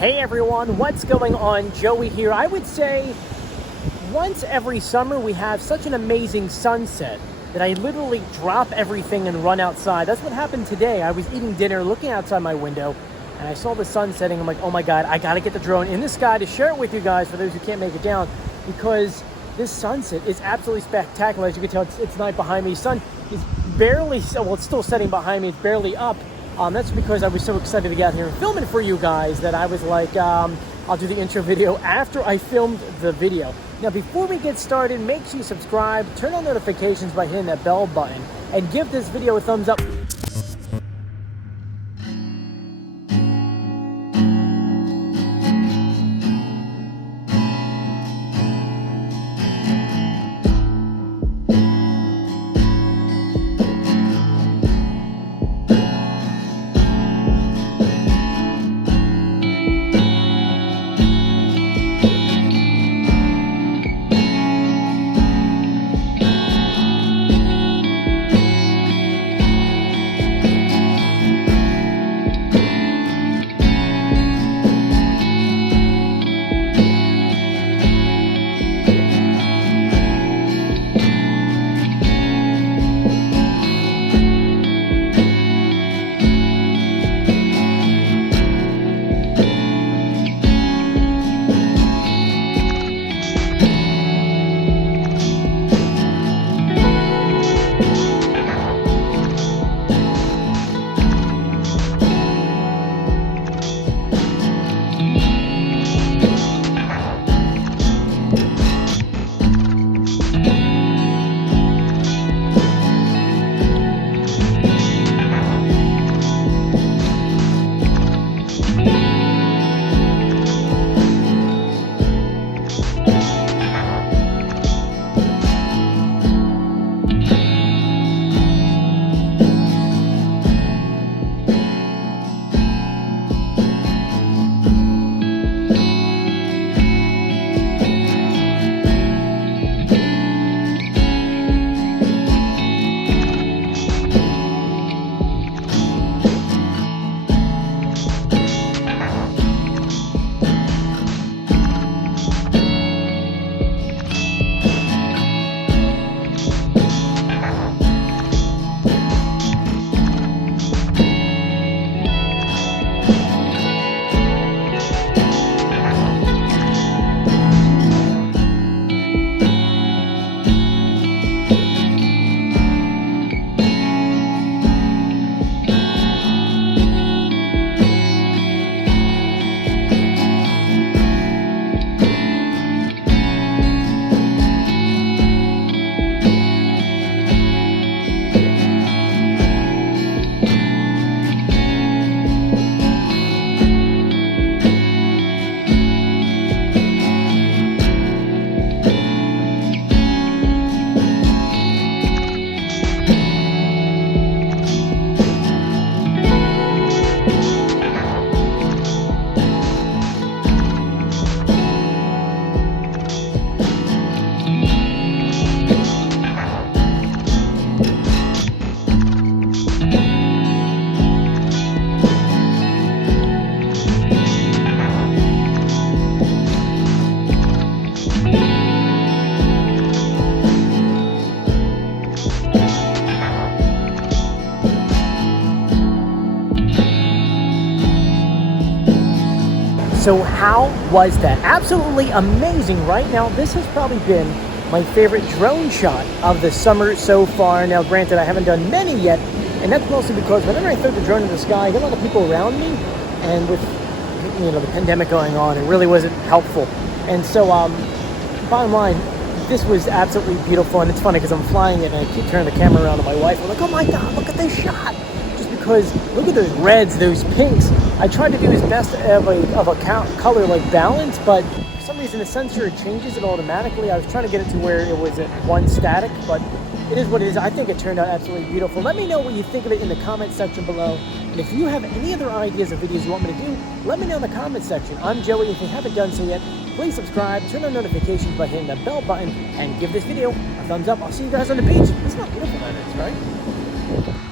Hey everyone, what's going on? Joey here. I would say once every summer we have such an amazing sunset that I literally drop everything and run outside. That's what happened today. I was eating dinner, looking outside my window, and I saw the sun setting. I'm like, oh my God, I gotta get the drone in the sky to share it with you guys for those who can't make it down, because this sunset is absolutely spectacular. As you can tell, it's night behind me. Sun is barely, well, it's still setting behind me. It's barely up. That's because I was so excited to get out here and film it for you guys that I was like, I'll do the intro video after I filmed the video. Now, before we get started, make sure you subscribe, turn on notifications by hitting that bell button, and give this video a thumbs up. So how was that? Absolutely amazing, right? Now, this has probably been my favorite drone shot of the summer so far. Now, granted, I haven't done many yet, and that's mostly because whenever I throw the drone in the sky, I get a lot of people around me, and with the pandemic going on, it really wasn't helpful. And so, bottom line, this was absolutely beautiful, and it's funny because I'm flying it, and I keep turning the camera around to my wife. I'm like, oh my God, look at this shot! Just because, look at those reds, those pinks. I tried to do as best of a color like balance, but for some reason the sensor changes it automatically. I was trying to get it to where it was at one static, but it is what it is. I think it turned out absolutely beautiful. Let me know what you think of it in the comment section below. And if you have any other ideas of videos you want me to do, let me know in the comment section. I'm Joey. If you haven't done so yet, please subscribe, turn on notifications by hitting that bell button, and give this video a thumbs up. I'll see you guys on the beach. It's not beautiful that is, right?